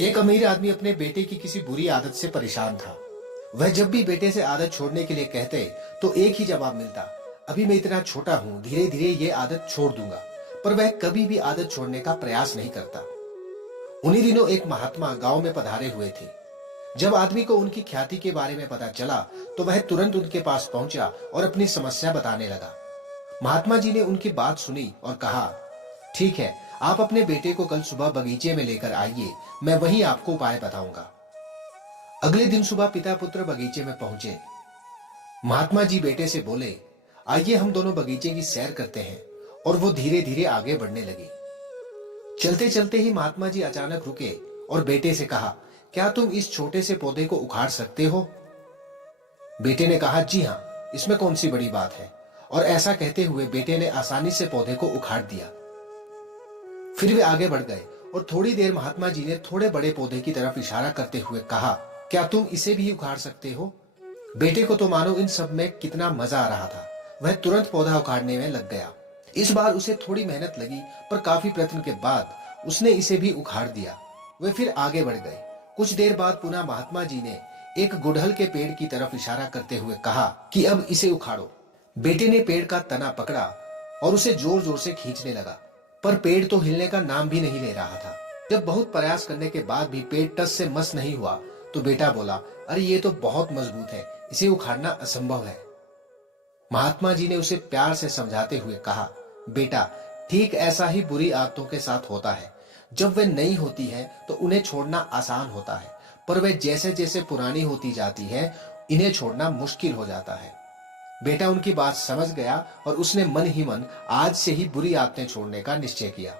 एक अमीर आदमी अपने बेटे की किसी बुरी आदत से परेशान था। वह जब भी बेटे से आदत छोड़ने के लिए कहते तो एक ही जवाब मिलता, अभी मैं इतना छोटा हूं, धीरे धीरे ये आदत छोड़ दूंगा। पर वह कभी भी आदत छोड़ने का प्रयास नहीं करता। उन्हीं दिनों एक महात्मा गांव में पधारे हुए थे। जब आदमी को उनकी ख्याति के बारे में पता चला तो वह तुरंत उनके पास पहुंचा और अपनी समस्या बताने लगा। महात्मा जी ने उनकी बात सुनी और कहा, ठीक है, आप अपने बेटे को कल सुबह बगीचे में लेकर आइए, मैं वहीं आपको उपाय बताऊंगा। अगले दिन सुबह पिता पुत्र बगीचे में पहुंचे। महात्मा जी बेटे से बोले, आइए हम दोनों बगीचे की सैर करते हैं। और वो धीरे धीरे आगे बढ़ने लगे। चलते चलते ही महात्मा जी अचानक रुके और बेटे से कहा, क्या तुम इस छोटे से पौधे को उखाड़ सकते हो? बेटे ने कहा, जी हाँ, इसमें कौन सी बड़ी बात है। और ऐसा कहते हुए बेटे ने आसानी से पौधे को उखाड़ दिया। फिर वे आगे बढ़ गए और थोड़ी देर महात्मा जी ने थोड़े बड़े पौधे की तरफ इशारा करते हुए कहा, क्या तुम इसे भी उखाड़ सकते हो? बेटे को तो मानो इन सब में कितना मजा आ रहा था। वह तुरंत पौधा उखाड़ने में लग गया। इस बार उसे थोड़ी मेहनत लगी, पर काफी प्रयत्न के बाद उसने इसे भी उखाड़ दिया। वे फिर आगे बढ़ गए। कुछ देर बाद पुनः महात्मा जी ने एक गुड़हल के पेड़ की तरफ इशारा करते हुए कहा कि अब इसे उखाड़ो। बेटे ने पेड़ का तना पकड़ा और उसे जोर जोर से खींचने लगा, पर पेड़ तो हिलने का नाम भी नहीं ले रहा था। जब बहुत प्रयास करने के बाद भी पेड़ टस से मस नहीं हुआ तो बेटा बोला, अरे ये तो बहुत मजबूत है, इसे उखाड़ना असंभव है। महात्मा जी ने उसे प्यार से समझाते हुए कहा, बेटा, ठीक ऐसा ही बुरी आदतों के साथ होता है। जब वे नई होती है तो उन्हें छोड़ना आसान होता है, पर वे जैसे जैसे पुरानी होती जाती है, इन्हें छोड़ना मुश्किल हो जाता है। बेटा उनकी बात समझ गया और उसने मन ही मन आज से ही बुरी आदतें छोड़ने का निश्चय किया।